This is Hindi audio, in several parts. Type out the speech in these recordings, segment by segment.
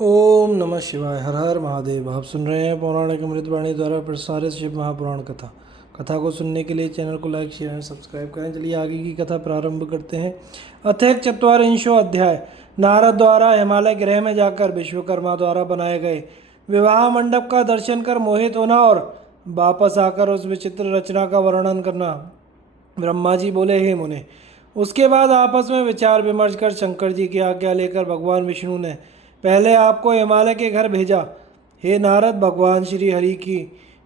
ओम नमः शिवाय। हर हर महादेव। आप सुन रहे हैं पौराणिक अमृतवाणी द्वारा प्रसारित शिव महापुराण कथा। कथा को सुनने के लिए चैनल को लाइक शेयर एंड सब्सक्राइब करें। चलिए आगे की कथा प्रारंभ करते हैं। अथ चत्वारिंशो अध्याय। नारद द्वारा हिमालय ग्रह में जाकर विश्वकर्मा द्वारा बनाए गए विवाह मंडप का दर्शन कर मोहित होना और वापस आकर उस विचित्र रचना का वर्णन करना। ब्रह्मा जी बोले, हे मुने। उसके बाद आपस में विचार विमर्श कर शंकर जी की आज्ञा लेकर भगवान विष्णु ने पहले आपको हिमालय के घर भेजा। हे नारद, भगवान श्री हरि की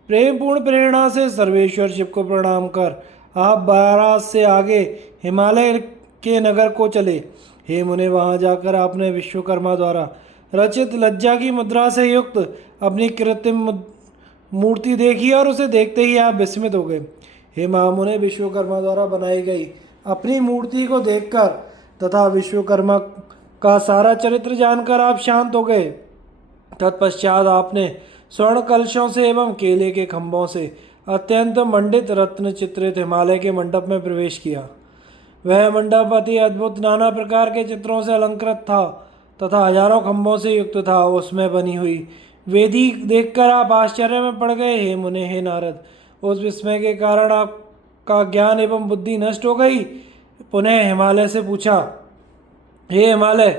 प्रेमपूर्ण प्रेरणा से सर्वेश्वर शिव को प्रणाम कर आप बारात से आगे हिमालय के नगर को चले। हे मुने, वहाँ जाकर आपने विश्वकर्मा द्वारा रचित लज्जा की मुद्रा से युक्त अपनी कृत्रिम मूर्ति देखी और उसे देखते ही आप विस्मित हो गए। हे महामुने, विश्वकर्मा द्वारा बनाई गई अपनी मूर्ति को देखकर तथा विश्वकर्मा का सारा चरित्र जानकर आप शांत हो गए। तत्पश्चात आपने स्वर्ण कलशों से एवं केले के खंभों से अत्यंत मंडित रत्न चित्रित हिमालय के मंडप में प्रवेश किया। वह मंडप अति अद्भुत नाना प्रकार के चित्रों से अलंकृत था तथा हजारों खंभों से युक्त था। उसमें बनी हुई वेदी देखकर आप आश्चर्य में पड़ गए। हे मुने, हे नारद, उस विस्मय के कारण आपका ज्ञान एवं बुद्धि नष्ट हो गई। पुनः हिमालय से पूछा, हे हिमालय,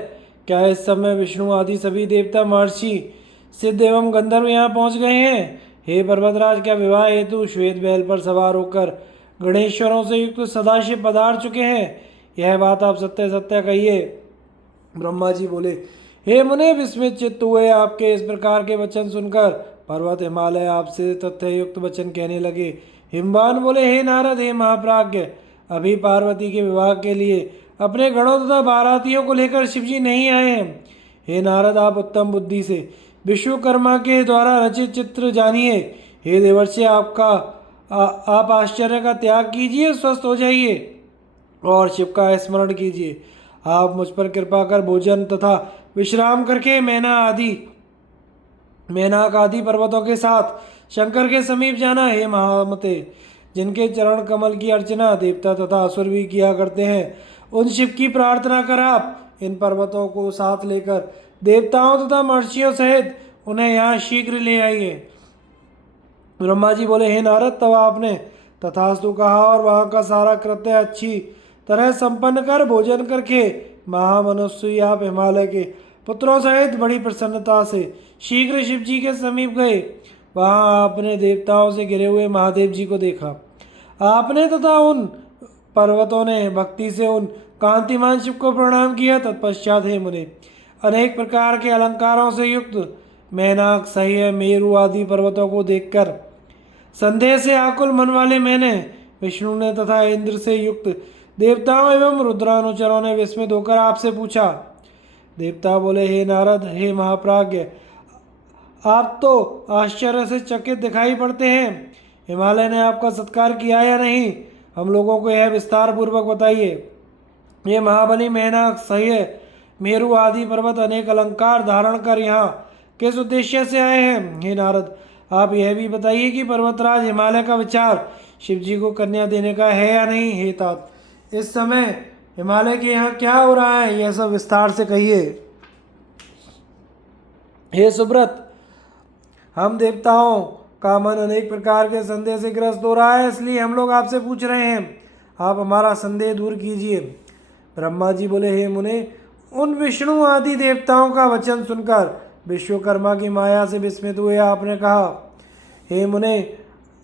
क्या इस समय विष्णु आदि सभी देवता, महर्षि, सिद्ध एवं गंधर्व यहाँ पहुँच गए हैं? हे पर्वतराज, क्या विवाह हेतु श्वेत बैल पर सवार होकर गणेश्वरों से युक्त सदाशिव पधार चुके हैं? यह बात आप सत्य सत्य कहिए। ब्रह्मा जी बोले, हे मुने, विस्मित चित्त हुए आपके इस प्रकार के वचन सुनकर पर्वत हिमालय आपसे तथ्य युक्त वचन कहने लगे। हिमवान बोले, हे नारद, हे महाप्राज्ञ, अभी पार्वती के विवाह के लिए अपने गणों तथा बारातियों को लेकर शिवजी नहीं आए हैं। हे नारद, आप उत्तम बुद्धि से विश्वकर्मा के द्वारा रचित चित्र जानिए। हे देवर्षि, आप आश्चर्य का त्याग कीजिए, स्वस्थ हो जाइए और शिव का स्मरण कीजिए। आप मुझ पर कृपा कर भोजन तथा विश्राम करके मेनाक आदि पर्वतों के साथ शंकर के समीप जाना। हे महामते, जिनके चरण कमल की अर्चना देवता तथा असुर भी किया करते हैं, उन शिव की प्रार्थना कर आप इन पर्वतों को साथ लेकर देवताओं तथा महर्षियों सहित उन्हें यहाँ शीघ्र ले आइए। ब्रह्मा जी बोले, हे नारद, तब आपने तथास्तु कहा और वहाँ का सारा कृत्य अच्छी तरह संपन्न कर भोजन करके महामनुष्य आप हिमालय के पुत्रों सहित बड़ी प्रसन्नता से शीघ्र शिव जी के समीप गए। वहाँ आपने देवताओं से घिरे हुए महादेव जी को देखा। आपने तथा उन पर्वतों ने भक्ति से उन कांतिमान शिव को प्रणाम किया। तत्पश्चात हे मुने, अनेक प्रकार के अलंकारों से युक्त मैनाक, सह्य, मेरु आदि पर्वतों को देखकर संदेह से आकुल मन वाले मैंने, विष्णु ने तथा इंद्र से युक्त देवताओं एवं रुद्रानुचरों ने विस्मित होकर आपसे पूछा। देवता बोले, हे नारद, हे महाप्राज्ञ, आप तो आश्चर्य से चकित दिखाई पड़ते हैं। हिमालय ने आपका सत्कार किया या नहीं, हम लोगों को यह विस्तार पूर्वक बताइए। ये महाबली, मेनाक, सह्य, मेरु आदि पर्वत अनेक अलंकार धारण कर यहाँ किस उद्देश्य से आए हैं? हे नारद, आप यह भी बताइए कि पर्वतराज हिमालय का विचार शिव जी को कन्या देने का है या नहीं? हे तात, इस समय हिमालय के यहाँ क्या हो रहा है, यह सब विस्तार से कहिए। हे सुब्रत, हम देवताओं का मन अनेक प्रकार के संदेह से ग्रस्त हो रहा है, इसलिए हम लोग आपसे पूछ रहे हैं, आप हमारा संदेह दूर कीजिए। ब्रह्मा जी बोले, हे मुने, उन विष्णु आदि देवताओं का वचन सुनकर विश्वकर्मा की माया से विस्मित हुए आपने कहा, हे मुने,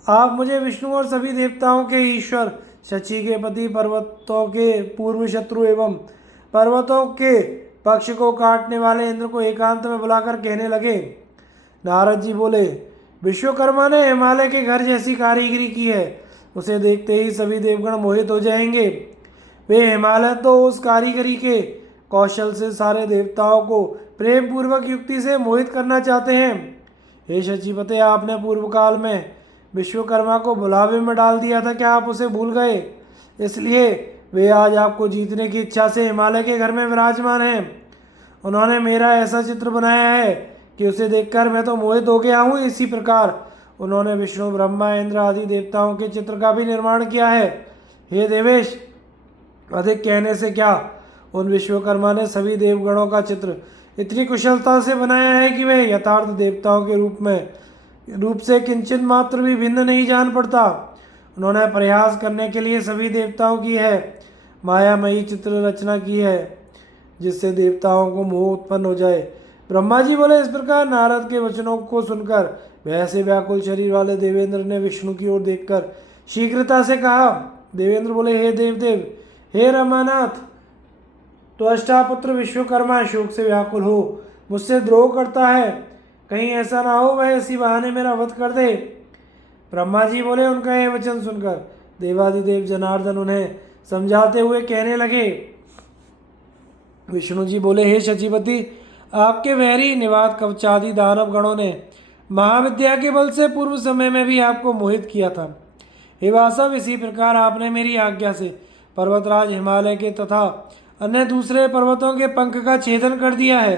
आप मुझे विष्णु और सभी देवताओं के ईश्वर, शची के पति, पर्वतों के पूर्व शत्रु एवं पर्वतों के पक्ष को काटने वाले इंद्र को एकांत में बुलाकर कहने लगे। नारद जी बोले, विश्वकर्मा ने हिमालय के घर जैसी कारीगरी की है, उसे देखते ही सभी देवगण मोहित हो जाएंगे। वे हिमालय तो उस कारीगरी के कौशल से सारे देवताओं को प्रेम पूर्वक युक्ति से मोहित करना चाहते हैं। हे शचीपते, आपने पूर्व काल में विश्वकर्मा को बुलावे में डाल दिया था, क्या आप उसे भूल गए? इसलिए वे आज आपको जीतने की इच्छा से हिमालय के घर में विराजमान हैं। उन्होंने मेरा ऐसा चित्र बनाया है कि उसे देखकर मैं तो मोहित हो गया हूँ। इसी प्रकार उन्होंने विष्णु, ब्रह्मा, इंद्र आदि देवताओं के चित्र का भी निर्माण किया है। हे देवेश, अधिक कहने से क्या, उन विश्वकर्मा ने सभी देवगणों का चित्र इतनी कुशलता से बनाया है कि वह यथार्थ देवताओं के रूप से किंचन मात्र भी भिन्न नहीं जान पड़ता। उन्होंने प्रयास करने के लिए सभी देवताओं की है मायामयी चित्र रचना की है, जिससे देवताओं को मोह उत्पन्न हो जाए। ब्रह्मा जी बोले, इस प्रकार नारद के वचनों को सुनकर वैसे व्याकुल शरीर वाले देवेंद्र ने विष्णु की ओर देखकर शीघ्रता से कहा। देवेंद्र बोले, हे देवदेव, हे रमानाथ, तो अष्टापुत्र विश्वकर्मा शोक से व्याकुल हो मुझसे द्रोह करता है, कहीं ऐसा ना हो वह इसी बहाने मेरा वध कर दे। ब्रह्मा जी बोले, उनका यह वचन सुनकर देवादिदेव जनार्दन उन्हें समझाते हुए कहने लगे। विष्णु जी बोले, हे शचीपति, आपके वैरी निवात कवचादि दानव गणों ने महाविद्या के बल से पूर्व समय में भी आपको मोहित किया था। हे वासव, इसी प्रकार आपने मेरी आज्ञा से पर्वतराज हिमालय के तथा अन्य दूसरे पर्वतों के पंख का छेदन कर दिया है।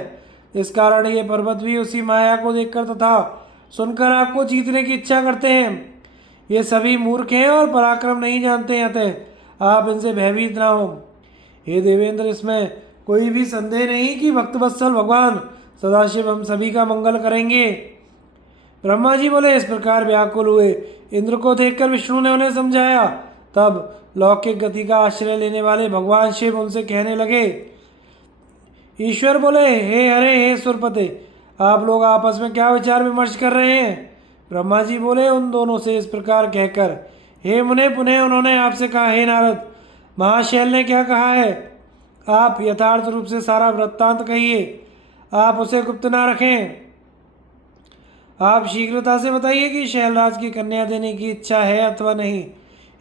इस कारण ये पर्वत भी उसी माया को देखकर तथा सुनकर आपको जीतने की इच्छा करते हैं। ये सभी मूर्ख हैं और पराक्रम नहीं जानते, अतः आप इनसे भयभीत ना हो। हे देवेंद्र, इसमें कोई भी संदेह नहीं कि भक्तवत्सल भगवान सदाशिव हम सभी का मंगल करेंगे। ब्रह्मा जी बोले, इस प्रकार व्याकुल हुए इंद्र को देखकर विष्णु ने उन्हें समझाया। तब लौकिक गति का आश्रय लेने वाले भगवान शिव उनसे कहने लगे। ईश्वर बोले, हे हरे, हे सुरपते, आप लोग आपस में क्या विचार विमर्श कर रहे हैं? ब्रह्मा जी बोले, उन दोनों से इस प्रकार कहकर हे मुने पुनः उन्होंने आपसे कहा, हे नारद, महाशैल ने क्या कहा है? आप यथार्थ रूप से सारा वृत्तांत कहिए, आप उसे गुप्त ना रखें। आप शीघ्रता से बताइए कि शैलराज की कन्या देने की इच्छा है अथवा नहीं।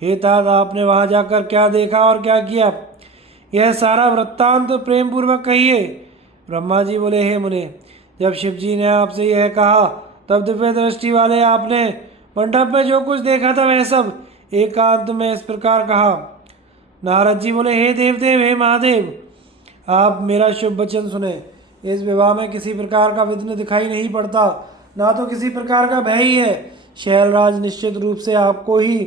हे तात, आपने वहां जाकर क्या देखा और क्या किया, यह सारा वृत्तांत प्रेम पूर्वक कहिए। ब्रह्मा जी बोले, हे मुने, जब शिव जी ने आपसे यह कहा तब दिव्य दृष्टि वाले आपने मंडप में जो कुछ देखा था वह सब एकांत में इस प्रकार कहा। नारद जी बोले, हे देवदेव, हे महादेव, आप मेरा शुभ वचन सुने। इस विवाह में किसी प्रकार का विघ्न दिखाई नहीं पड़ता, ना तो किसी प्रकार का भय ही है। शैलराज निश्चित रूप से आपको ही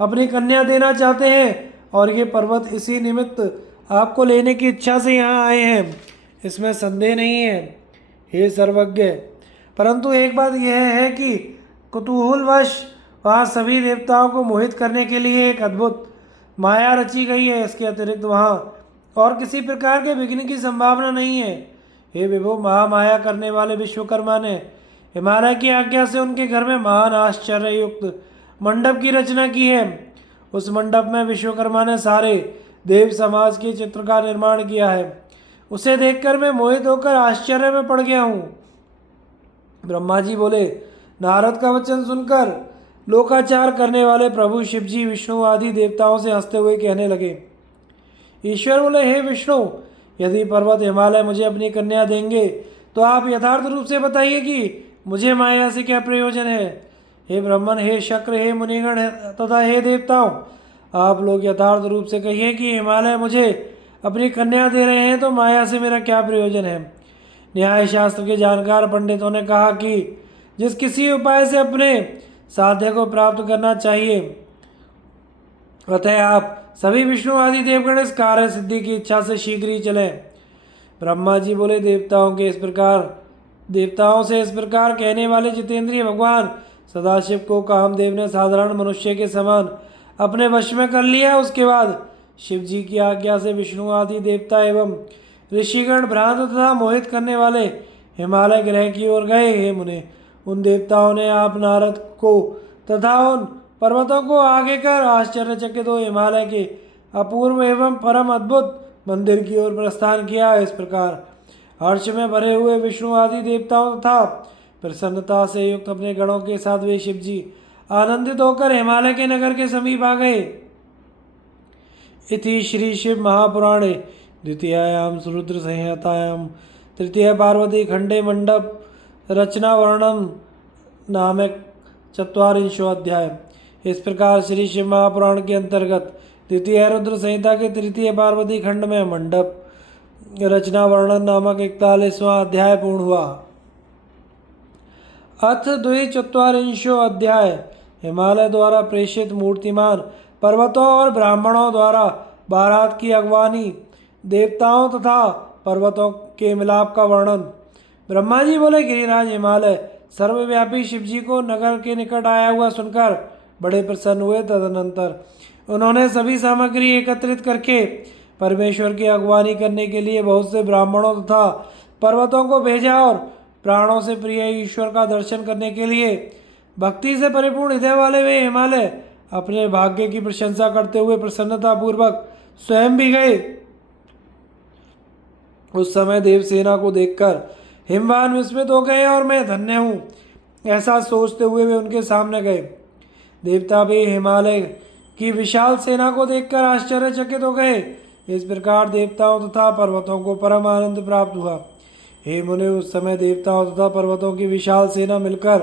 अपनी कन्या देना चाहते हैं और ये पर्वत इसी निमित्त आपको लेने की इच्छा से यहाँ आए हैं, इसमें संदेह नहीं है। हे सर्वज्ञ, परंतु एक बात यह है कि कुतूहलवश वहाँ सभी देवताओं को मोहित करने के लिए एक अद्भुत माया रची गई है। इसके अतिरिक्त वहाँ और किसी प्रकार के विघ्न की संभावना नहीं है। हे विभो, महामाया करने वाले विश्वकर्मा ने हिमालय की आज्ञा से उनके घर में महान आश्चर्य युक्त मंडप की रचना की है। उस मंडप में विश्वकर्मा ने सारे देव समाज के चित्र का निर्माण किया है। उसे देखकर मैं मोहित होकर आश्चर्य में पड़ गया हूँ। ब्रह्मा जी बोले, नारद का वचन सुनकर लोकाचार करने वाले प्रभु शिव जी विष्णु आदि देवताओं से हंसते हुए कहने लगे। ईश्वर बोले, हे विष्णु, यदि पर्वत हिमालय मुझे अपनी कन्या देंगे तो आप यथार्थ रूप से बताइए कि मुझे माया से क्या प्रयोजन है। हे ब्राह्मण, हे शक्र, हे मुनिगण तथा हे देवताओं, आप लोग यथार्थ रूप से कहिए कि हिमालय मुझे अपनी कन्या दे रहे हैं तो माया से मेरा क्या प्रयोजन है। न्याय शास्त्र के जानकार पंडितों ने कहा कि जिस किसी उपाय से अपने साध्य को प्राप्त करना चाहिए, अतः आप सभी विष्णु आदि देवगण इस कार्य सिद्धि की इच्छा से शीघ्र ही चलें। ब्रह्मा जी बोले, देवताओं से इस प्रकार कहने वाले जितेंद्रिय भगवान सदाशिव को कामदेव ने साधारण मनुष्य के समान अपने वश में कर लिया। उसके बाद शिव जी की आज्ञा से विष्णु आदि देवता एवं ऋषिगण भ्रांत तथा मोहित करने वाले हिमालय ग्रह की ओर गए। हे मुने, उन देवताओं ने आप नारद को तथा उन पर्वतों को आगे कर आश्चर्यचकित हो हिमालय के अपूर्व एवं परम अद्भुत मंदिर की ओर प्रस्थान किया। इस प्रकार हर्ष में भरे हुए विष्णु आदि देवताओं तथा प्रसन्नता से युक्त अपने गणों के साथ वे शिव जी आनंदित होकर हिमालय के नगर के समीप आ गए। इति श्री शिव महापुराणे द्वितीयायां रुद्र संहितायां तृतीय पार्वती खंडे मंडप रचना वर्णन नामक 44वां अध्याय। इस प्रकार श्री शिव महापुराण के अंतर्गत द्वितीय रुद्र संहिता के तृतीय पार्वती खंड में मंडप रचना वर्णन नामक 41वां अध्याय पूर्ण हुआ। अथ द्विचत्वारिंशो अध्याय। हिमालय द्वारा प्रेषित मूर्तिमान पर्वतों और ब्राह्मणों द्वारा बारात की अगवानी, देवताओं तथा पर्वतों के मिलाप का वर्णन। ब्रह्मा जी बोले, गिरिराज हिमालय सर्वव्यापी शिव जी को नगर के निकट आया हुआ सुनकर बड़े प्रसन्न हुए। तदनंतर उन्होंने सभी सामग्री एकत्रित करके परमेश्वर की अगवानी करने के लिए बहुत से ब्राह्मणों तथा पर्वतों को भेजा और प्राणों से प्रिय ईश्वर का दर्शन करने के लिए भक्ति से परिपूर्ण हृदय वाले वे हिमालय अपने भाग्य की प्रशंसा करते हुए प्रसन्नता पूर्वक स्वयं भी गए। उस समय देवसेना को देखकर हिमवान विस्मित हो गए और मैं धन्य हूँ ऐसा सोचते हुए वे उनके सामने गए। देवता भी हिमालय की विशाल सेना को देखकर आश्चर्यचकित हो गए। इस प्रकार देवताओं तथा पर्वतों को परम आनंद प्राप्त हुआ। हे मुने, उस समय देवताओं तथा पर्वतों की विशाल सेना मिलकर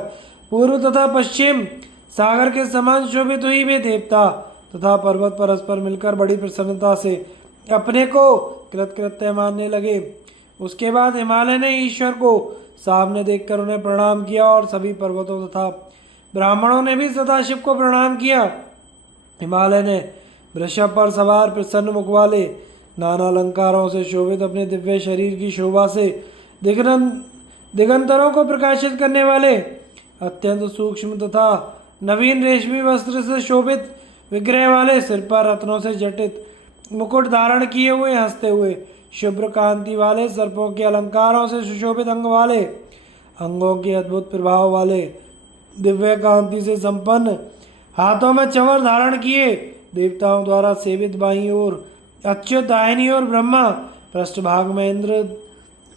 पूर्व तथा पश्चिम सागर के समान शोभित हुई। वे देवता तथा पर्वत परस्पर मिलकर बड़ी प्रसन्नता से अपने को कृतकृत्य मानने लगे। उसके बाद हिमालय ने ईश्वर को सामने देखकर उन्हें प्रणाम किया और सभी पर्वतों तथा ब्राह्मणों ने भी सदाशिव को प्रणाम किया। हिमालय ने वृषभ पर सवार प्रसन्न मुख वाले नाना अलंकारों से शोभित अपने दिव्य शरीर की शोभा से दिगंतरों को प्रकाशित करने वाले अत्यंत सूक्ष्म तथा नवीन रेशमी वस्त्र से शोभित विग्रह वाले सिर पर रत्नों से जटित मुकुट धारण किए हुए हंसते हुए शुभ्र कांति वाले सर्पों के अलंकारों से सुशोभित अंग वाले अंगों के अद्भुत प्रभाव वाले दिव्य कांति से संपन्न हाथों में चंवर धारण किए देवताओं द्वारा सेवित बाईं ओर अच्युत, दाहिनी ओर ब्रह्मा, पृष्ठभाग में इंद्र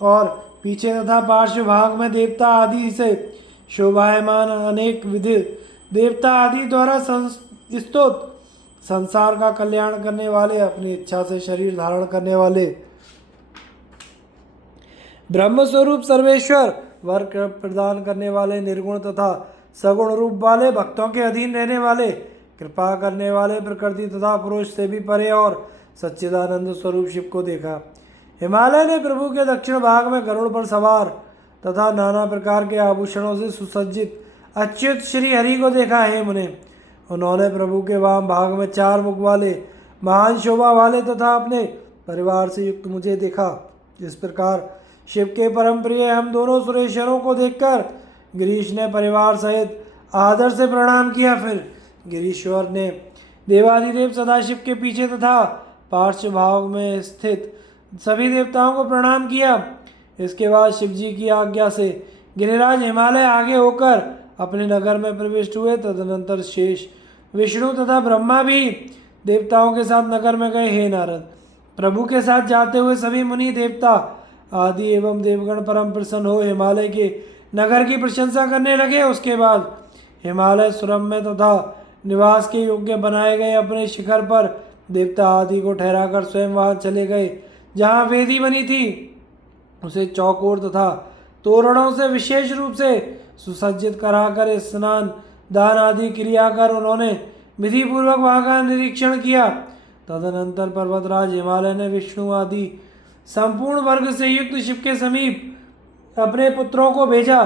और पीछे तथा पार्श्व भाग में देवता आदि से शोभायमान अनेक विधि देवता आदि द्वारा स्तुत संसार का कल्याण करने वाले अपनी इच्छा से शरीर धारण करने वाले ब्रह्म स्वरूप सर्वेश्वर वर प्रदान करने वाले निर्गुण तथा सगुण रूप वाले भक्तों के अधीन रहने वाले कृपा करने वाले प्रकृति तथा पुरुष से भी परे और सच्चिदानंद स्वरूप शिव को देखा। हिमालय ने प्रभु के दक्षिण भाग में गरुड़ पर सवार तथा नाना प्रकार के आभूषणों से सुसज्जित अच्युत श्री हरि को देखा। हे मुने, उन्होंने प्रभु के वाम भाग में 4 मुख वाले महान शोभा वाले तथा अपने परिवार से युक्त मुझे देखा। इस प्रकार शिव के परम प्रिय हम दोनों सुरेश्वरों को देखकर गिरीश ने परिवार सहित आदर से प्रणाम किया। फिर गिरीश्वर ने देवाधिदेव सदाशिव के पीछे तथा पार्श्व भाग में स्थित सभी देवताओं को प्रणाम किया। इसके बाद शिव जी की आज्ञा से गिरिराज हिमालय आगे होकर अपने नगर में प्रविष्ट हुए। तदनंतर शेष विष्णु तथा ब्रह्मा भी देवताओं के साथ नगर में गए। हे नारद, प्रभु के साथ जाते हुए सभी मुनि देवता आदि एवं देवगण परम प्रसन्न हो हिमालय के नगर की प्रशंसा करने लगे। उसके बाद हिमालय सुरम्य तथा निवास के योग्य बनाए गए अपने शिखर पर देवता आदि को ठहराकर स्वयं वहां चले गए जहाँ वेदी बनी थी। उसे चौकोर तथा तोरणों से विशेष रूप से सुसज्जित कराकर स्नान दान आदि क्रिया कर उन्होंने विधि पूर्वक वहां का निरीक्षण किया। तदनंतर पर्वतराज हिमालय ने विष्णु आदि संपूर्ण वर्ग से युक्त शिव के समीप अपने पुत्रों को भेजा।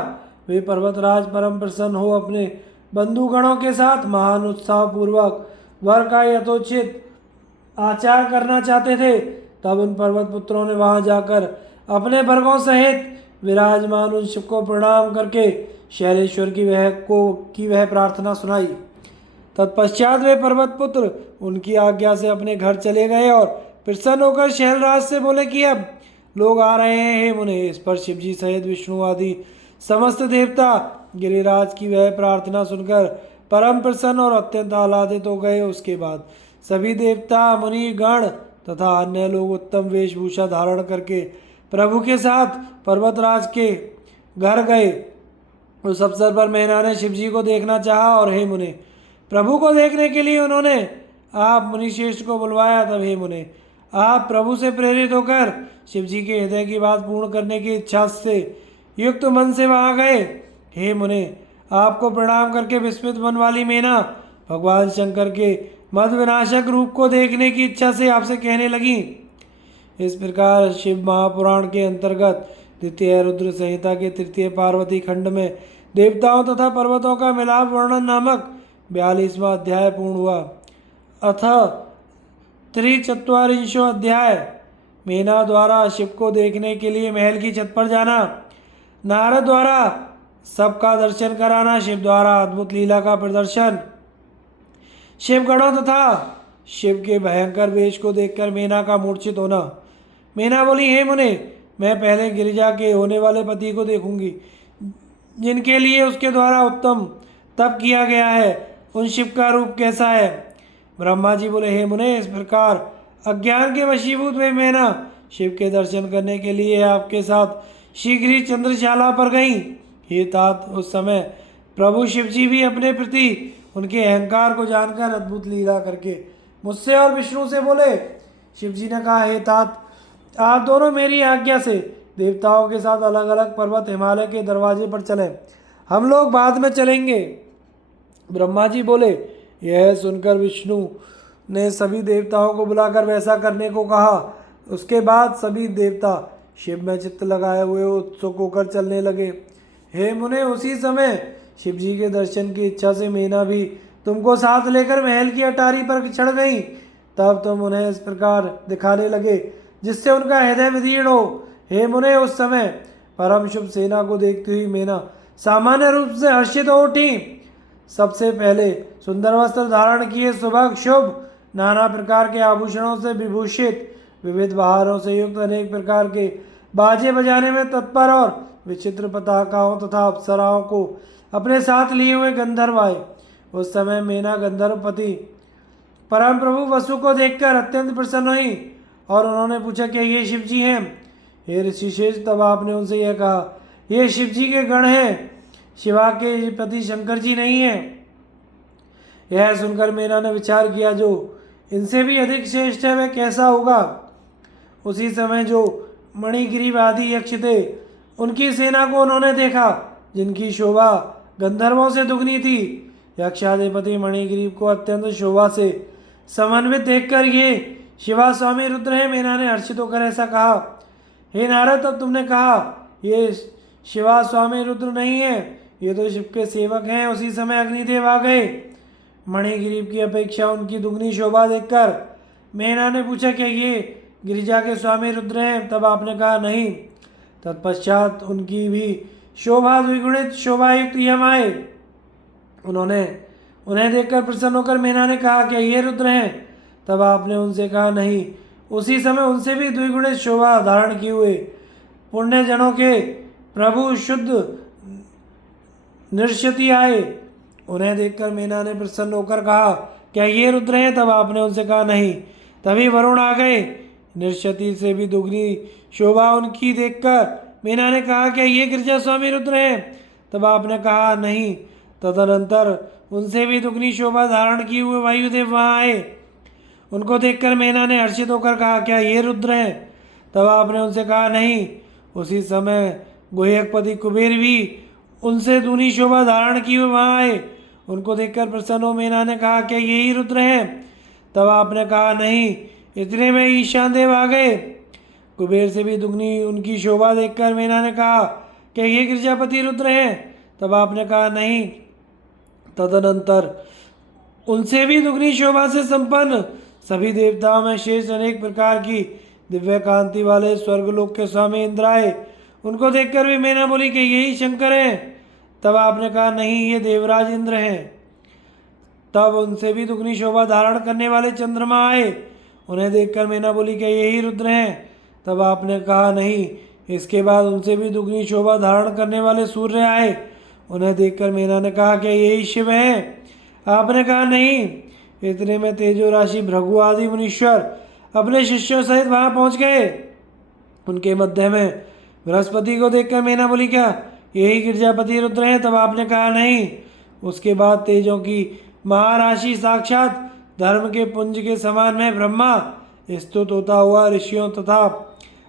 वे पर्वतराज परम प्रसन्न हो अपने बंधुगणों के साथ महान उत्साह पूर्वक वर का यथोचित आचार करना चाहते थे। तब उन पर्वत पुत्रों ने वहां जाकर अपने वर्गों सहित विराजमान उन शिव को प्रणाम करके शैलेश्वर की वह प्रार्थना सुनाई। तत्पश्चात वे पर्वत पुत्र उनकी आज्ञा से अपने घर चले गए और प्रसन्न होकर शैलराज से बोले कि अब लोग आ रहे हैं। हे मुने, इस पर शिव जी सहित विष्णु आदि समस्त देवता गिरिराज की वह प्रार्थना सुनकर परम प्रसन्न और अत्यंत आह्लादित हो गए। उसके बाद सभी देवता मुनि गण तथा अन्य लोग उत्तम वेशभूषा धारण करके प्रभु के साथ पर्वतराज के घर गए। उस अवसर पर मैना ने शिव जी को देखना चाहा और हे मुने, प्रभु को देखने के लिए उन्होंने आप मुनिश्रेष्ठ को बुलवाया। तब हे मुने, आप प्रभु से प्रेरित होकर शिव जी के हृदय की बात पूर्ण करने की इच्छा से युक्त मन से वहाँ गए। हे मुने, आपको प्रणाम करके विस्मित मन वाली मैना भगवान शंकर के मद विनाशक रूप को देखने की इच्छा से आपसे कहने लगी। इस प्रकार शिव महापुराण के अंतर्गत द्वितीय रुद्र संहिता के तृतीय पार्वती खंड में देवताओं तथा पर्वतों का मिलाप वर्णन नामक 42वां अध्याय पूर्ण हुआ। अथ 43वां अध्याय मीना द्वारा शिव को देखने के लिए महल की छत पर जाना, नारद द्वारा सबका दर्शन कराना, शिव द्वारा अद्भुत लीला का प्रदर्शन, शिव गणों तथा शिव के भयंकर वेश को देखकर मीना का मूर्छित होना। मीना बोली, हे मुने, मैं पहले गिरिजा के होने वाले पति को देखूंगी, जिनके लिए उसके द्वारा उत्तम तप किया गया है। उन शिव का रूप कैसा है? ब्रह्मा जी बोले, हे मुने, इस प्रकार अज्ञान के वशीभूत हुए मीना शिव के दर्शन करने के लिए आपके साथ शीघ्र ही चंद्रशाला पर गई। हे तात, उस समय प्रभु शिव जी भी अपने प्रति उनके अहंकार को जानकर अद्भुत लीला करके मुझसे और विष्णु से बोले। शिव जी ने कहा, हे तात, आप दोनों मेरी आज्ञा से देवताओं के साथ अलग अलग पर्वत हिमालय के दरवाजे पर चलें, हम लोग बाद में चलेंगे। ब्रह्मा जी बोले। यह सुनकर विष्णु ने सभी देवताओं को बुलाकर वैसा करने को कहा। उसके बाद सभी देवता शिव में चित्त लगाए हुए उत्सुक होकर चलने लगे। हे मुने, उसी समय शिव जी के दर्शन की इच्छा से मीना भी तुमको साथ लेकर महल की अटारी पर चढ़ गई। तब तुम उन्हें इस प्रकार दिखाने लगे जिससे उनका हृदय विदीर्ण हो। हे मुने, उस समय परम शुभ सेना को देखती हुई मीना सामान्य रूप से हर्षित हो उठी। सबसे पहले सुंदर वस्त्र धारण किए, सुभग शुभ नाना प्रकार के आभूषणों से विभूषित, विविध बहारों से युक्त, अनेक प्रकार के बाजे बजाने में तत्पर और विचित्र पताकाओं तथा अप्सराओं को अपने साथ लिए हुए गंधर्व आए। उस समय मीना गंधर्वपति परम प्रभु वसु को देखकर अत्यंत प्रसन्न हुई और उन्होंने पूछा, क्या ये शिव जी हैं? हे ऋषिशेष, तब आपने उनसे यह कहा, ये शिव जी के गण हैं, शिवा के पति शंकर जी नहीं हैं। यह सुनकर मीना ने विचार किया, जो इनसे भी अधिक श्रेष्ठ है वह कैसा होगा। उसी समय जो मणिगिरी आदि यक्ष थे, उनकी सेना को उन्होंने देखा, जिनकी शोभा गंधर्वों से दुगनी थी। यक्षाधिपति मणिग्रीव को अत्यंत शोभा से समन्वित देखकर ये शिवा स्वामी रुद्र है। मीना ने हर्षित होकर ऐसा कहा, हे नारद, तब तुमने कहा ये शिवा स्वामी रुद्र नहीं है, ये तो शिव के सेवक हैं। उसी समय अग्निदेव आ गए। मणिग्रीव की अपेक्षा उनकी दुगनी शोभा देखकर मीना ने पूछा, क्या ये गिरिजा के स्वामी रुद्र हैं? तब आपने कहा, नहीं। तत्पश्चात उनकी भी शोभा द्विगुणित शोभायुक्त यम आए। उन्हें देखकर प्रसन्न होकर मीना ने कहा, क्या ये रुद्र हैं? तब आपने उनसे कहा, नहीं। उसी समय उनसे भी द्विगुणित शोभा धारण किए हुए पुण्य जनों के प्रभु शुद्ध नृषति आए। उन्हें देखकर मीना ने प्रसन्न होकर कहा, क्या ये रुद्र हैं? तब आपने उनसे कहा, नहीं। तभी वरुण आ गए। नृषति से भी दुगनी शोभा उनकी देखकर मीना ने कहा, क्या ये गिरिजा स्वामी रुद्र हैं? तब आपने कहा, नहीं। तदनंतर उनसे भी दुगनी शोभा धारण किए हुए वायुदेव वहाँ आए। उनको देखकर मीना ने हर्षित होकर कहा, क्या ये रुद्र हैं? तब आपने उनसे कहा, नहीं। उसी समय गुह्यकपति कुबेर भी उनसे दूनी शोभा धारण किए हुए वहाँ आए। उनको देखकर प्रसन्न हो मीना ने कहा, क्या यही रुद्र हैं? तब आपने कहा, नहीं। इतने में ईशान देव आ गए। कुबेर से भी दुगनी उनकी शोभा देखकर मीना ने कहा, क्या ये गिरिजापति रुद्र हैं? तब आपने कहा, नहीं। तदनंतर उनसे भी दुगनी शोभा से संपन्न सभी देवताओं में शेष अनेक प्रकार की दिव्य कांति वाले स्वर्गलोक के स्वामी इंद्र आए। उनको देखकर भी मीना बोली, कि यही शंकर हैं? तब आपने कहा, नहीं, ये देवराज इंद्र हैं। तब उनसे भी दुगनी शोभा धारण करने वाले चंद्रमा आए। उन्हें देखकर मीना बोली, कि यही रुद्र हैं? तब आपने कहा, नहीं। इसके बाद उनसे भी दुगनी शोभा धारण करने वाले सूर्य आए। उन्हें देखकर मीना ने कहा, क्या यही शिव हैं? आपने कहा, नहीं। इतने में तेजो राशि भृगु आदि मुनीश्वर अपने शिष्यों सहित वहां पहुंच गए। उनके मध्य में बृहस्पति को देखकर मीना बोली, क्या यही गिरजापति रुद्र हैं? तब आपने कहा, नहीं। उसके बाद तेजों की महाराशि साक्षात धर्म के पुंज के समान में ब्रह्मा स्तुत होता हुआ ऋषियों तथा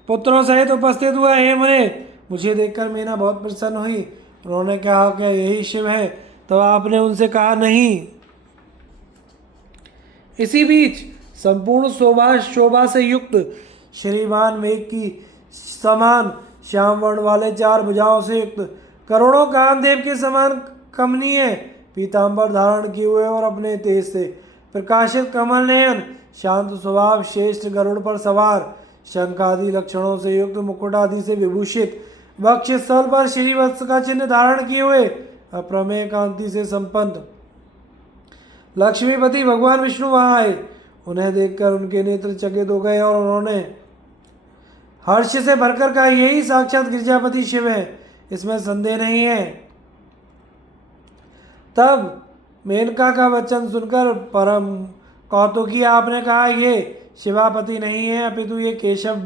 पुत्रों सहित उपस्थित हुआ। हे मुने, मुझे देखकर मीना बहुत प्रसन्न हुई। उन्होंने कहा, क्या यही शिव है? तब आपने उनसे कहा, नहीं। इसी बीच संपूर्ण शोभा से युक्त श्रीमान मेघ की समान श्याम वर्ण वाले 4 भुजाओं से युक्त करोड़ों कामदेव के समान कमनीय पीताम्बर धारण किए हुए और अपने तेज से प्रकाशित कमल नयन शांत स्वभाव श्रेष्ठ गरुड़ पर सवार शंख आदि लक्षणों से युक्त, मुकुट आदि से विभूषित, वक्ष स्थल पर श्रीवत्स का चिन्ह धारण किए हुए, अप्रमेय कांति से संपन्न लक्ष्मीपति भगवान विष्णु वहां आए। उन्हें देखकर उनके नेत्र चकित हो गए और उन्होंने हर्ष से भरकर कहा, यही साक्षात गिरिजापति शिव है, इसमें संदेह नहीं है। तब मेनका का वचन सुनकर परम कौतुकी आपने कहा, ये शिवापति नहीं है अपितु ये केशव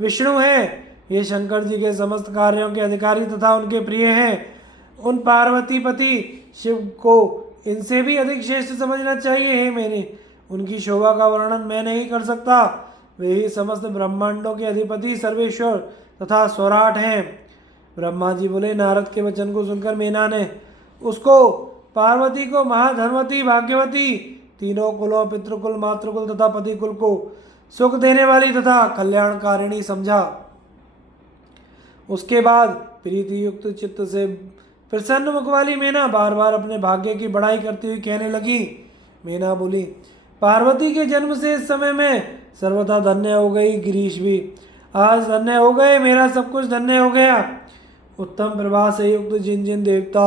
विष्णु है। ये शंकर जी के समस्त कार्यों के अधिकारी तथा उनके प्रिय हैं। उन पार्वतीपति शिव को इनसे भी अधिक श्रेष्ठ समझना चाहिए। हे मैंने उनकी शोभा का वर्णन मैं नहीं कर सकता। वे ही समस्त ब्रह्मांडों के अधिपति सर्वेश्वर तथा स्वराट हैं। ब्रह्मा जी बोले, नारद के वचन को सुनकर मेना ने उसको, पार्वती को महाधनवती, भाग्यवती, तीनों कुलों पितृकुल, मातृकुल तथा पतिकुल को सुख देने वाली तथा कल्याणकारिणी समझा। उसके बाद प्रीति युक्त चित्त से प्रसन्न मुख वाली मेना बार बार अपने भाग्य की बड़ाई करती हुई कहने लगी। मेना बोली, पार्वती के जन्म से इस समय में सर्वथा धन्य हो गई। गिरीश भी आज धन्य हो गए, मेरा सब कुछ धन्य हो गया। उत्तम प्रभा से युक्त जिन जिन देवता